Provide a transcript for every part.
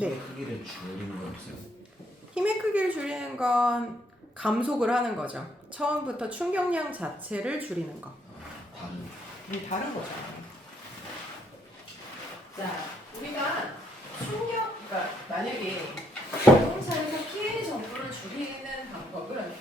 네. 힘의 크기를 줄이는 건 없어요? 힘의 크기를 줄이는 건 감속을 하는 거죠. 처음부터 충격량 자체를 줄이는 거. 다른 거잖아요. 자, 우리가 그러니까 만약에 자동차에서 피해 정도를 줄이는 방법은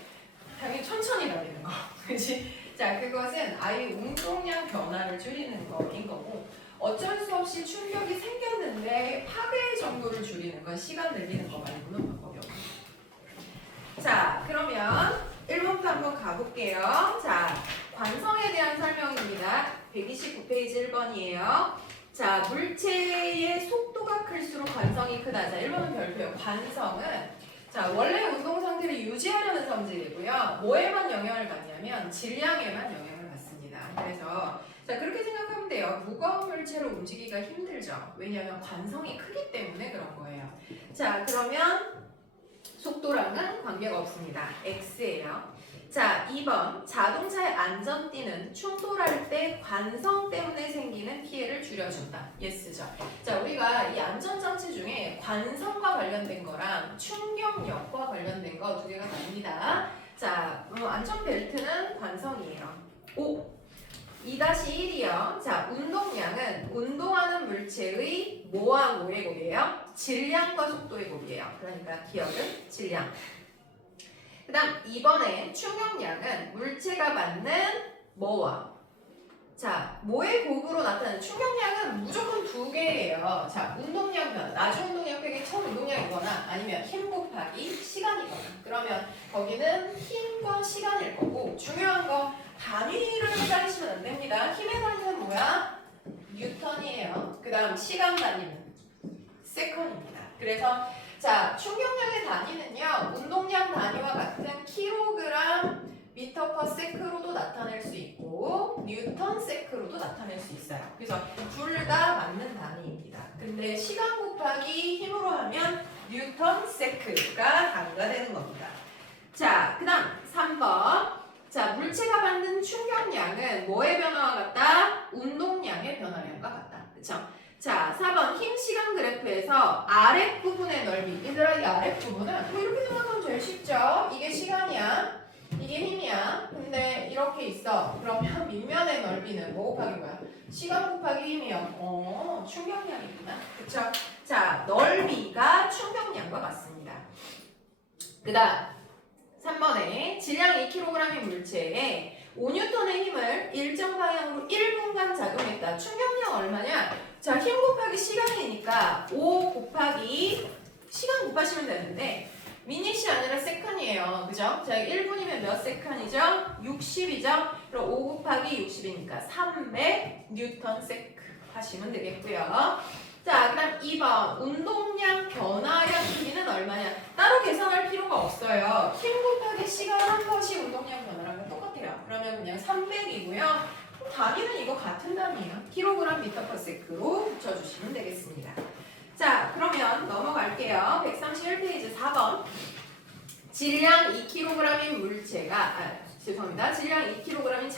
당연히 천천히 달리는 거, 그렇지? 자, 그것은 아예 운동량 변화를 줄이는 거인 거고, 어쩔 수 없이 충격이 생겼는데 파괴 정도를 줄이는 건 시간 늘리는 거 말고는 방법이 없습니다. 자, 그러면 1번부터 한번 가볼게요. 자, 관성에 대한 설명입니다. 129페이지 1번이에요. 자, 물체의 속도가 클수록 관성이 크다. 자, 1번은 별표예요. 관성은 자, 원래 운동 상태를 유지하려는 성질이고요. 뭐에만 영향을 받냐면 질량에만 영향을 받습니다. 그래서 자, 그렇게 생각하면 돼요. 무거운 물체로 움직이기가 힘들죠. 왜냐하면 관성이 크기 때문에 그런 거예요. 자, 그러면 속도랑은 관계가 없습니다. X예요. 자, 2번 자동차의 안전띠는 충돌할 때 관성 때문에 생기는 피해를 줄여준다. Yes죠. 자, 우리가 이 안전장치 중에 관성과 관련된 거랑 충격력과 관련된 거 두 개가 나뉩니다. 자, 안전벨트는 관성이에요. 2-1이요. 자, 운동량은 운동하는 물체의 뭐와 뭐의 곱이에요? 질량과 속도의 곱이에요. 그러니까 기억은 질량. 그 다음 2번에 충격량은 물체가 받는 뭐와 자, 뭐의 곱으로 나타나는 충격량은 무조건 두 개예요. 자, 운동량 변화, 나중 운동량 빼기 처음 운동량이거나 아니면 힘 곱하기 시간이거나 그러면 거기는 힘과 시간일 거고 중요한 거 단위를 헷갈리시면 안 됩니다. 힘의 단위는 뭐야? 뉴턴이에요. 그 다음 시간 단위는 세컨입니다. 그래서 자, 충격량의 단위는요. 운동량 단위와 같은 킬로그램 미터 퍼 세크로도 나타낼 수 있고 뉴턴 세크로도 나타낼 수 있어요. 그래서 둘 다 맞는 단위입니다. 근데 시간 곱하기 힘으로 하면 뉴턴 세크가 단위가 되는 겁니다. 자, 그 다음 3번. 자, 물체가 받는 충격량은 뭐의 변화와 같다? 운동량의 변화량과 같다. 그쵸? 자, 4번 힘 시간 그래프에서 아랫부분의 넓이. 얘들아, 이 아랫부분은 뭐 이렇게 생각하면 제일 쉽죠? 이게 시간이야. 이게 힘이야. 근데 이렇게 있어. 그러면 밑면의 넓이는 뭐 곱하기 뭐야? 시간 곱하기 힘이요. 충격량이구나. 그쵸? 자, 넓이가 충격량과 같습니다. 그 다음 3번에 질량 2kg인 물체에 5N의 힘을 일정 방향으로 1분간 작용했다. 충격량 얼마냐? 자, 힘 곱하기 시간이니까 5 곱하기 시간 곱하시면 되는데 미닛이 아니라 세컨이에요. 그죠? 자, 1분이면 몇 세컨이죠? 60이죠? 그럼 5 곱하기 60이니까 300 뉴턴 세크 하시면 되겠고요. 자, 그 다음 2번 운동량 변화량 크기는 얼마냐? 따로 계산할 필요가 없어요. 힘 곱하기 시간 한 것이 운동량 변화량과 똑같아요. 그러면 그냥 300이고요. 단위는 이거 같은 단위예요. 킬로그램 미터 퍼 세크로 붙여주시면 되겠습니다. 자, 그러면 넘어갈게요. 131페이지 4번. 질량 2kg인 물체가 죄송합니다. 질량 2kg인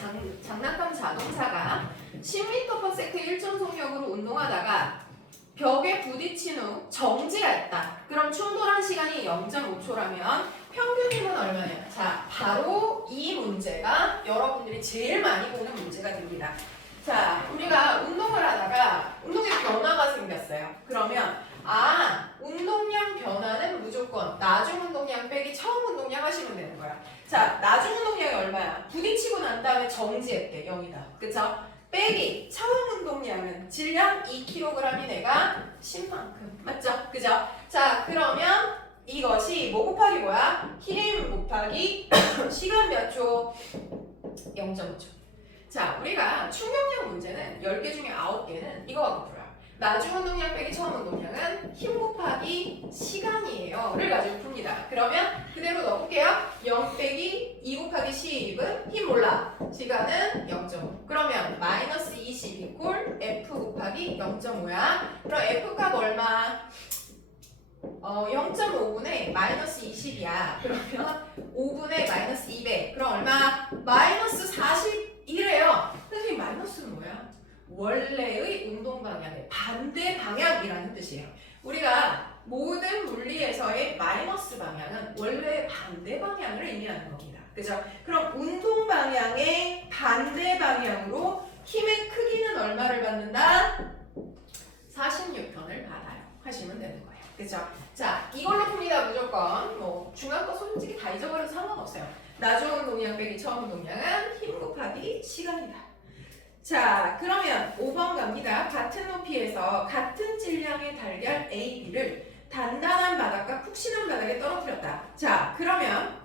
장난감 자동차가 10m/s 일정 속력으로 운동하다가 벽에 부딪힌 후 정지했다. 그럼 충돌한 시간이 0.5초라면 평균 힘은 얼마냐? 자, 바로 이 문제가 여러분들이 제일 많이 보는 문제가 됩니다. 자, 우리가 운동을 하다가 운동의 변화가 생겼어요. 그러면 운동량 변화는 무조건 나중 운동량 빼기 처음 운동량 하시면 되는 거야. 자, 나중 운동량이 얼마야? 부딪히고 난 다음에 정지했대. 0이다. 그쵸? 빼기 처음 운동량은 질량 2kg이 내가 10만큼. 맞죠? 그죠? 자, 그러면 이것이 뭐 곱하기 뭐야? 힘 곱하기 시간 몇 초? 0.5초. 자, 우리가 충격량 문제는 10개 중에 9개는 이거하고 풀어요. 나중 운동량 빼기 처음 운동량은 힘 곱하기 시간이에요. 를 가지고 풉니다. 그러면 그대로 넣어볼게요. 0 빼기 2 곱하기 10은 힘 몰라. 시간은 0.5. 그러면 마이너스 20 이퀄 F 곱하기 0.5야. 그럼 F값 얼마? 0.5분의 마이너스 20이야. 그러면 5분의 마이너스 200. 그럼 얼마? 마이너스 41이래요. 선생님 마이너스는 뭐야? 원래의 운동 방향의 반대 방향이라는 뜻이에요. 우리가 뭐 X축에서의 마이너스 방향은 원래 반대 방향을 의미하는 겁니다. 그죠? 그럼 운동 방향의 반대 방향으로 힘의 크기는 얼마를 받는다? 40N을 받아요. 하시면 되는 거예요. 그죠? 자, 이걸로 풉니다. 무조건. 뭐 중간 거 솔직히 다 잊어버려도 상관없어요. 나중 운동량 빼기 처음 운동량은 힘 곱하기 시간이다. 자, 그러면 5번 갑니다. 같은 높이에서 같은 질량의 달걀 A, B를 단단한 바닥과 푹신한 바닥에 떨어뜨렸다. 자, 그러면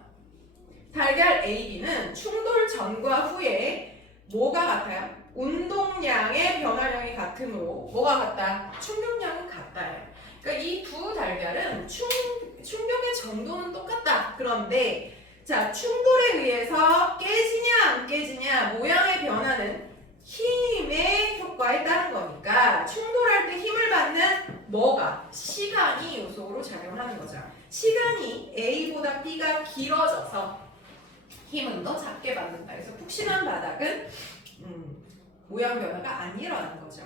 달걀 A, B는 충돌 전과 후에 뭐가 같아요? 운동량의 변화량이 같으므로 뭐가 같다? 충격량은 같다예요. 그러니까 이 두 달걀은 충격의 정도는 똑같다. 그런데 자, 충돌에 의해서 깨지냐 안 깨지냐 모양의 변화는 힘의 효과에 따른 거니까 충돌할 때 힘을 받는 뭐가? 시간이 요소로 작용하는 거죠. 시간이 A보다 B가 길어져서 힘은 더 작게 받는다. 그래서 푹신한 바닥은 모양 변화가 안 일어나는 거죠.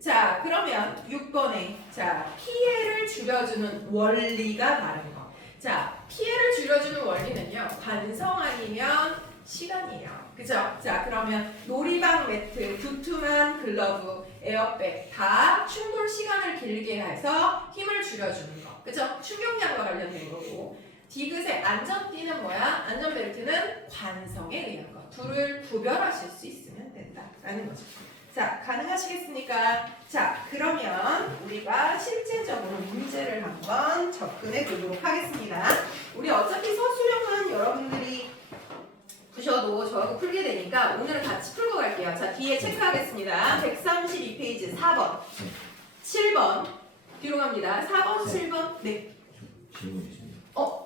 자, 그러면 6번에 자, 피해를 줄여주는 원리가 다른 거. 자, 피해를 줄여주는 원리는요. 관성 아니면 시간이에요. 그죠? 자, 그러면 놀이방 매트, 두툼한 글러브, 에어백 다 충돌 시간을 길게 해서 힘을 줄여주는 거. 그죠? 충격량과 관련된 거고. 디귿의 안전띠는 뭐야? 안전벨트는 관성에 의한 거. 둘을 구별하실 수 있으면 된다라는 거죠. 자, 가능하시겠습니까? 자, 그러면 우리가 실제적으로 문제를 한번 접근해 보도록 하겠습니다. 우리 어차피 서술형은 여러분들이 푸셔도 저하고 풀게 되니까 오늘은 같이 풀고 갈게요. 자, 뒤에 체크하겠습니다. 132페이지 4번, 7번 뒤로 갑니다. 4번, 7번, 네. 질문이 있습니다.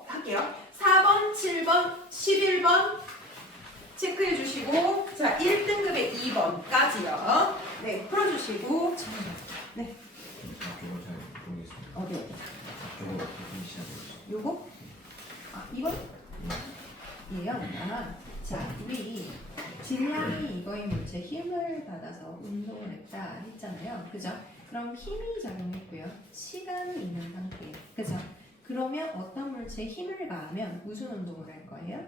할게요. 4번, 7번, 11번 체크해 주시고 자, 1등급의 2번까지요. 네, 풀어주시고 네. 앞쪽을 잘 모르겠습니다. 어디요? 앞쪽을 어떻게 시작해주세요? 요거? 이거? 얘요? 자, 우리 질량이 이거의 물체 힘을 받아서 운동을 했다 했잖아요. 그죠? 그럼 힘이 작용했고요. 시간이 있는 상태예요. 그죠? 그러면 어떤 물체에 힘을 가하면 무슨 운동을 할 거예요?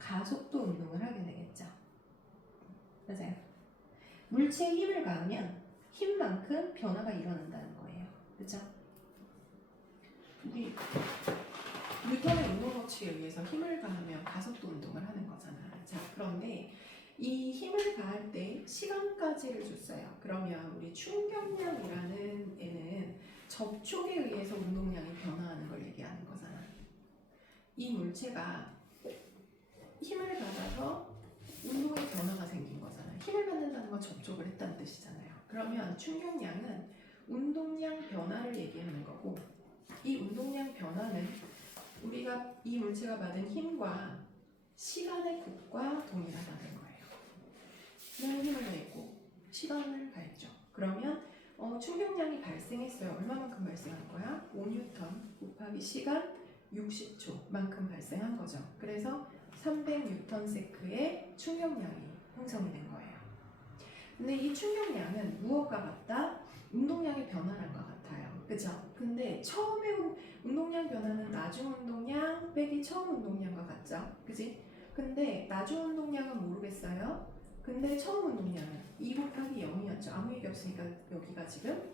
가속도 운동을 하게 되겠죠. 맞아요. 물체에 힘을 가하면 힘만큼 변화가 일어난다는 거예요. 그죠? 우리 뉴턴의 운동 법칙에 의해서 힘을 가하면 가속도 운동을 하는 거잖아요. 자, 그런데 이 힘을 가할 때 시간까지를 줬어요. 그러면 우리 충격량이라는 애는 접촉에 의해서 운동량이 변화하는 걸 얘기하는 거잖아요. 이 물체가 힘을 받아서 운동의 변화가 생긴 거잖아요. 힘을 받는다는 건 접촉을 했다는 뜻이잖아요. 그러면 충격량은 운동량 변화를 얘기하는 거고 이 운동량 변화는 우리가 이 물체가 받은 힘과 시간의 곱과 동일하다는 거예요. 그냥 힘을 냈고 시간을 가했죠. 그러면 충격량이 발생했어요. 얼마만큼 발생한 거야? 5뉴턴 곱하기 시간 60초만큼 발생한 거죠. 그래서 300뉴턴세크의 충격량이 형성이 된 거예요. 근데 이 충격량은 무엇과 같다? 운동량의 변화량과 같아요. 그죠? 근데 처음에 운동량 변화는 나중 운동량 빼기 처음 운동량과 같죠? 그지? 근데 나중 운동량은 모르겠어요. 근데 처음 운동량은 2 곱하기 0이었죠. 아무 얘기 없으니까 여기가 지금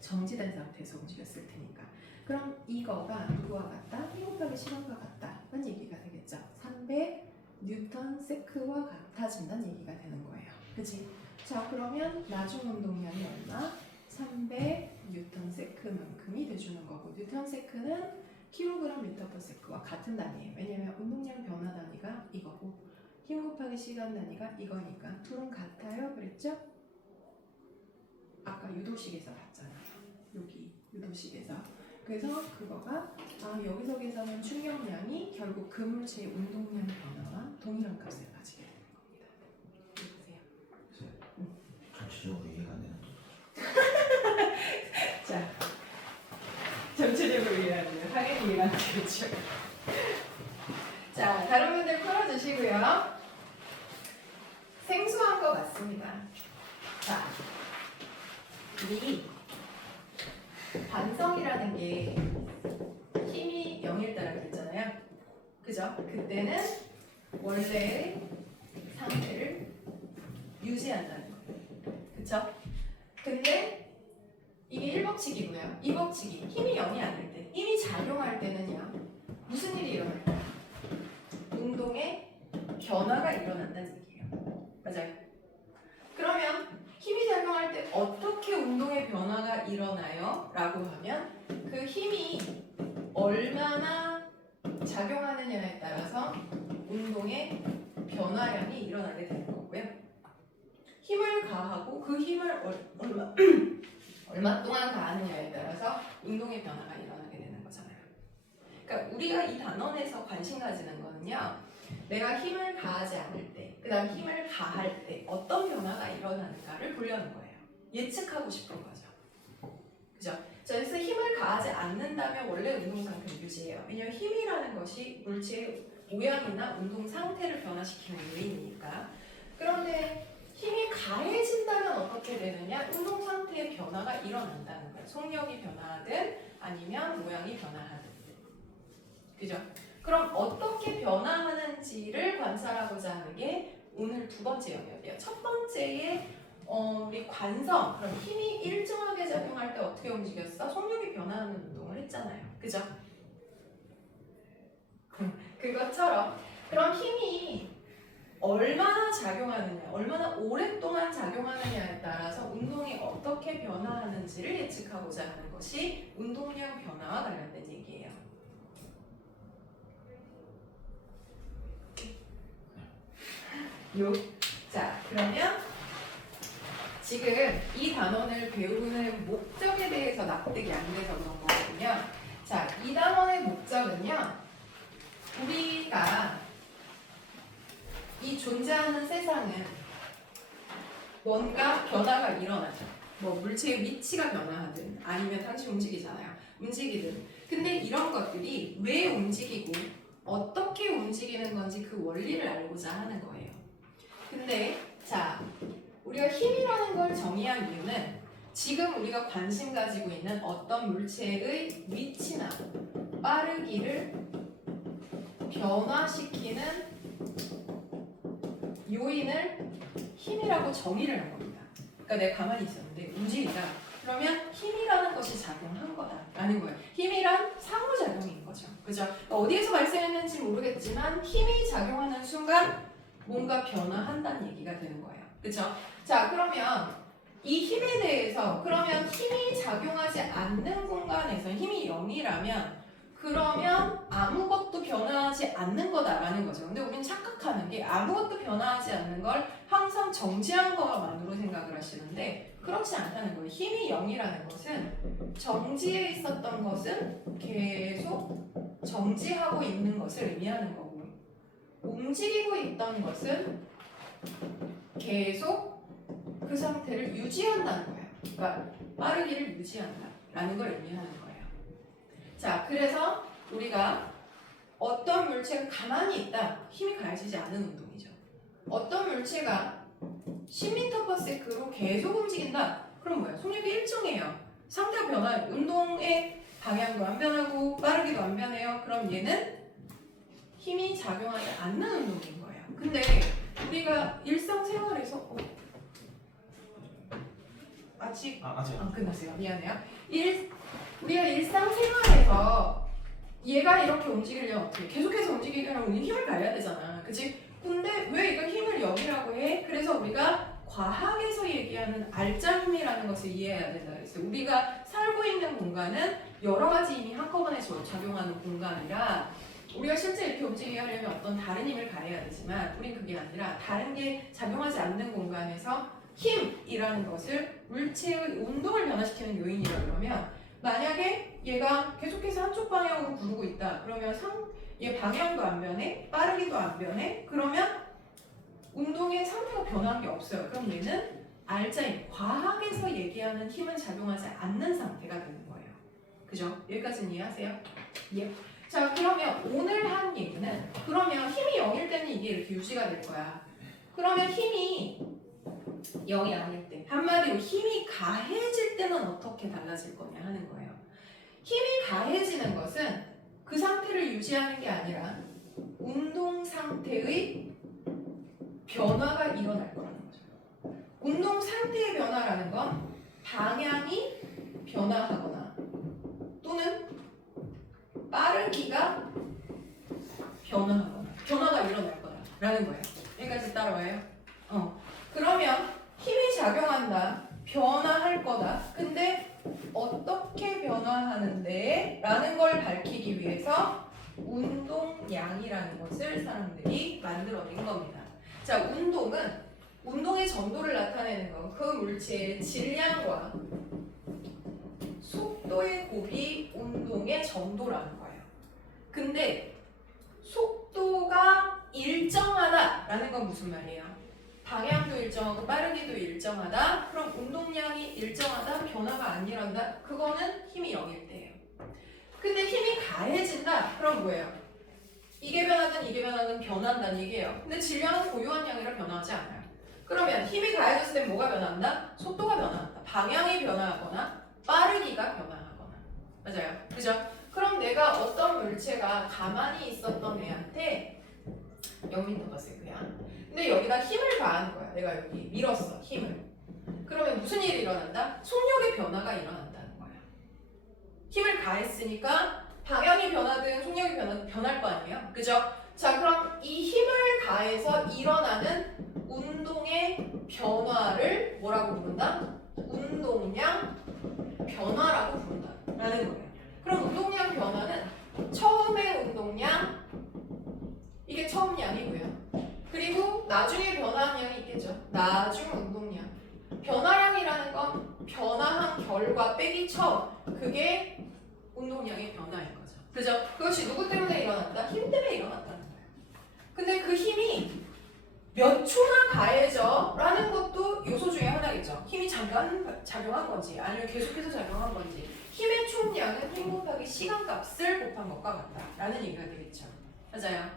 정지된 상태에서 움직였을 테니까. 그럼 이거가 누구와 같다? 1 곱하기 시간과 같다는 얘기가 되겠죠. 300 뉴턴 세크와 같아진다는 얘기가 되는 거예요. 그치? 자, 그러면 나중 운동량이 얼마? 300 뉴턴 세크만큼이 돼주는 거고 뉴턴 세크는 킬로그램 미터 퍼 세크와 같은 단위예요. 왜냐면 운동량 변화 단위가 이거고 힘 곱하기 시간 단위가 이거니까 둘은 같아요. 그랬죠? 아까 유도식에서 봤잖아요. 여기 유도식에서. 그래서 그거가 여기서 계산한 충격량이 결국 그 물체의 운동량 변화와 동일한 값을 가지게 되는 겁니다. 보세요. 전체적으로 이해가 안 되는 자, 전체적으로 이해하면 당연히 이해가 안 되겠죠. 자, 다른 분들 풀어주시고요. 생소한 거 맞습니다. 자, 우리 관성이라는 게 힘이 그죠? 그때는 원래의 상태를 유지한다는 거예요. 그쵸? 근데 이게 1법칙이고요. 2법칙이 힘이 0이 아닐 때, 힘이 작용할 때는요. 무슨 일이 일어날까요? 운동에 변화가 일어난다는 얘기예요. 맞아요. 그러면 힘이 작용할 때 어떻게 운동의 변화가 일어나요? 라고 하면 그 힘이 얼마나 작용하느냐에 따라서 운동의 변화량이 일어나게 되는 거고요. 힘을 가하고 그 힘을 얼마 동안 가하느냐에 따라서 운동의 변화가 일어나게 되는 거잖아요. 그러니까 우리가 이 단원에서 관심 가지는 거는요. 내가 힘을 가하지 않을 때, 그 다음 힘을 가할 때 어떤 변화가 일어나는가를 보려는 거예요. 예측하고 싶은 거죠. 그죠? 그래서 힘을 가하지 않는다면 원래 운동 상태를 유지해요. 왜냐하면 힘이라는 것이 물체의 모양이나 운동 상태를 변화시키는 요인이니까. 그런데 힘이 가해진다면 어떻게 되느냐? 운동 상태의 변화가 일어난다는 거예요. 속력이 변화하든 아니면 모양이 변화하든. 그죠? 그럼 어떻게 변화하는지를 관찰하고자 하는 게 오늘 두 번째 영역이에요. 첫 번째에 우리 관성, 그럼 힘이 일정하게 작용할 때 어떻게 움직였어? 속력이 변화하는 운동을 했잖아요. 그죠? 그것처럼 그럼 힘이 얼마나 작용하느냐, 얼마나 오랫동안 작용하느냐에 따라서 운동이 어떻게 변화하는지를 예측하고자 하는 것이 운동량 변화와 관련된 얘기예요. 자, 그러면 지금 이 단원을 배우는 목적에 대해서 납득이 안 돼서 그런 거거든요. 자, 이 단원의 목적은요. 우리가 이 존재하는 세상은 뭔가 변화가 일어나죠. 뭐 물체의 위치가 변화하든 아니면 당시 움직이잖아요. 움직이든. 근데 이런 것들이 왜 움직이고 어떻게 움직이는 건지 그 원리를 알고자 하는 거예요. 근데 자, 우리가 힘이라는 걸 정의한 이유는 지금 우리가 관심 가지고 있는 어떤 물체의 위치나 빠르기를 변화시키는 요인을 힘이라고 정의를 한 겁니다. 그러니까 내가 가만히 있었는데 움직이자. 그러면 힘이라는 것이 작용한 거다라는 거예요. 힘이란 상호작용인 거죠. 그죠? 그러니까 어디에서 발생했는지 모르겠지만 힘이 작용하는 순간 뭔가 변화한다는 얘기가 되는 거예요. 그렇죠? 자, 그러면 이 힘에 대해서 그러면 힘이 작용하지 않는 공간에서 힘이 0이라면 그러면 아무것도 변화하지 않는 거다라는 거죠. 근데 우리는 착각하는 게 아무것도 변화하지 않는 걸 항상 정지한 것만으로 생각을 하시는데 그렇지 않다는 거예요. 힘이 0이라는 것은 정지해 있었던 것은 계속 정지하고 있는 것을 의미하는 거고 움직이고 있던 것은 계속 그 상태를 유지한다는 거예요. 그러니까 빠르기를 유지한다라는 걸 의미하는 거예요. 자, 그래서 우리가 어떤 물체가 가만히 있다, 힘이 가해지지 않은 운동이죠. 어떤 물체가 10m/s로 계속 움직인다, 그럼 뭐야? 속력이 일정해요. 상태가 변화해요. 운동의 방향도 안 변하고 빠르기도 안 변해요. 그럼 얘는 힘이 작용하지 않는 운동인 거예요. 근데 우리가 일상생활에서 아직 안 끝났어요. 미안해요. 우리가 일상생활에서 얘가 이렇게 움직이려면 어떻게 계속해서 움직이려면 우리 힘을 가해야 되잖아. 그치? 근데 왜 이걸 힘을 0이라고 해? 그래서 우리가 과학에서 얘기하는 알짜 힘이라는 것을 이해해야 된다 그랬어요. 우리가 살고 있는 공간은 여러 가지 힘이 한꺼번에 작용하는 공간이라 우리가 실제 이렇게 움직이게 하려면 어떤 다른 힘을 가해야 되지만 우린 그게 아니라 다른 게 작용하지 않는 공간에서 힘이라는 것을 물체의 운동을 변화시키는 요인이라고 그러면 만약에 얘가 계속해서 한쪽 방향으로 구르고 있다. 그러면 얘 방향도 안 변해, 빠르기도 안 변해. 그러면 운동의 상태가 변한 게 없어요. 그럼 얘는 알짜임, 과학에서 얘기하는 힘은 작용하지 않는 상태가 되는 거예요. 그죠? 여기까지는 이해하세요? 예. 자, 그러면 오늘 한 얘기는 그러면 힘이 0일 때는 이게 이렇게 유지가 될 거야. 그러면 힘이 0이 아닐 때 한마디로 힘이 가해질 때는 어떻게 달라질 거냐 하는 거예요. 힘이 가해지는 것은 그 상태를 유지하는 게 아니라 운동 상태의 변화가 일어날 거라는 거죠. 운동 상태의 변화라는 건 방향이 변화하거나 또는 빠르기가 변화가 일어날 거다라는 거예요. 여기까지 따라와요. 그러면 힘이 작용한다, 변화할 거다. 근데 어떻게 변화하는데? 라는 걸 밝히기 위해서 운동량이라는 것을 사람들이 만들어낸 겁니다. 자, 운동의 정도를 나타내는 건 그 물체의 질량과 속도의 곱이 운동의 정도라는 거예요. 근데 속도가 일정하다라는 건 무슨 말이에요? 방향도 일정하고 빠르기도 일정하다. 그럼 운동량이 일정하다, 변화가 안 일어난다. 그거는 힘이 0일 때예요. 근데 힘이 가해진다. 그럼 뭐예요? 이게 변하든 변한다는 얘기예요. 근데 질량은 고유한 양이라 변하지 않아요. 그러면 힘이 가해졌을 때 뭐가 변한다? 속도가 변한다. 방향이 변화하거나 빠르기가 변화하거나. 맞아요. 그죠? 그럼 내가 어떤 물체가 가만히 있었던 애한테 0m 봤어요, 그냥. 근데 여기다 힘을 가하는 거야. 내가 여기 밀었어, 힘을. 그러면 무슨 일이 일어난다? 속력의 변화가 일어난다는 거야. 힘을 가했으니까 방향이 변하든 속력이 변할 거 아니에요? 그죠? 자, 그럼 이 힘을 가해서 일어나는 운동의 변화를 뭐라고 부른다? 운동량 변화라고 부른다라는 거예요. 그럼 운동량 변화는 처음의 운동량, 이게 처음 양이고요. 그리고 나중에 변화한 양이 있겠죠. 나중 운동량. 변화량이라는 건 변화한 결과 빼기 처음, 그게 운동량의 변화인 거죠. 그죠? 그것이 누구 때문에 일어난다? 힘 때문에 일어난다는 거예요. 근데 그 힘이 몇 초나 가해져? 라는 것도 요소 중에 하나겠죠. 힘이 잠깐 작용한 건지 아니면 계속해서 작용한 건지. 힘의 총량은 힘 곱하기 시간값을 곱한 것과 같다 라는 얘기가 되겠죠. 맞아요.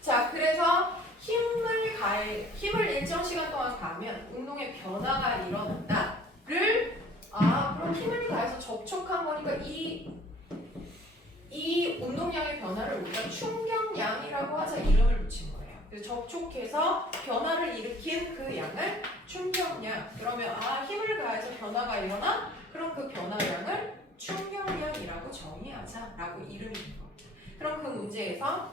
자, 그래서 힘을 일정 시간 동안 가하면 운동의 변화가 일어난다를, 그럼 힘을 가해서 접촉한 거니까 이 운동량의 변화를 우리가 충격량이라고 하자 이름을 붙인 거예요. 그래서 접촉해서 변화를 일으킨 그 양을 충격량. 그러면 힘을 가해서 변화가 일어나? 그럼 그 변화량을 충격량이라고 정의하자라고 이름이 된 거예요. 그럼 그 문제에서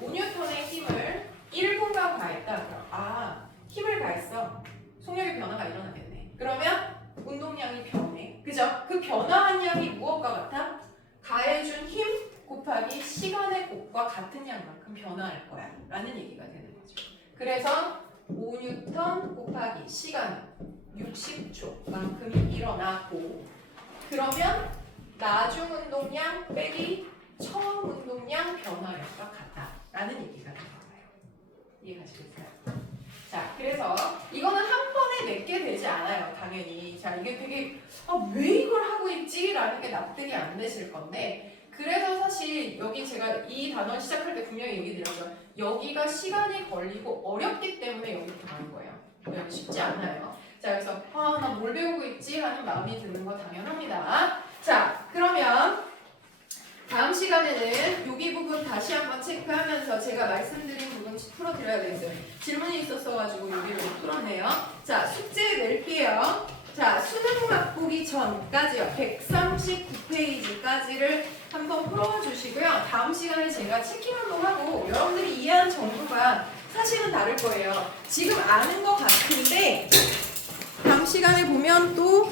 5N의 힘을 1분간 가했다. 그럼 힘을 가했어. 속력의 변화가 일어나겠네. 그러면 운동량이 변해. 그죠? 그 변화한 양이 무엇과 같아? 가해준 힘 곱하기 시간의 곱과 같은 양만큼 변화할 거야 라는 얘기가 되는 거죠. 그래서 5N 곱하기 시간 60초만큼이 일어나고, 그러면 나중 운동량 빼기 처음 운동량 변화량과 같다 라는 얘기가 되는 거예요. 이해가시겠어요? 자, 그래서 이거는 한 번에 내게 되지 않아요, 당연히. 자, 이게 되게 왜 이걸 하고 있지? 라는 게 납득이 안 되실 건데, 그래서 사실 여기 제가 이 단어 시작할 때 분명히 얘기 드렸죠. 여기가 시간이 걸리고 어렵기 때문에 여기부터 가는 거예요. 여기 쉽지 않아요. 자, 그래서 나 뭘 배우고 있지? 하는 마음이 드는 거 당연합니다. 자, 그러면 다음 시간에는 여기 부분 다시 한번 체크하면서 제가 말씀드린 부분 풀어드려야 되겠어요. 질문이 있었어가지고 여기를 못 풀었네요. 자, 숙제 낼게요. 자, 수능 맛보기 전까지요. 139페이지까지를 한번 풀어주시고요. 다음 시간에 제가 체킹한번 하고 여러분들이 이해한 정도가 사실은 다를 거예요. 지금 아는 것 같은데 다음 시간에 보면 또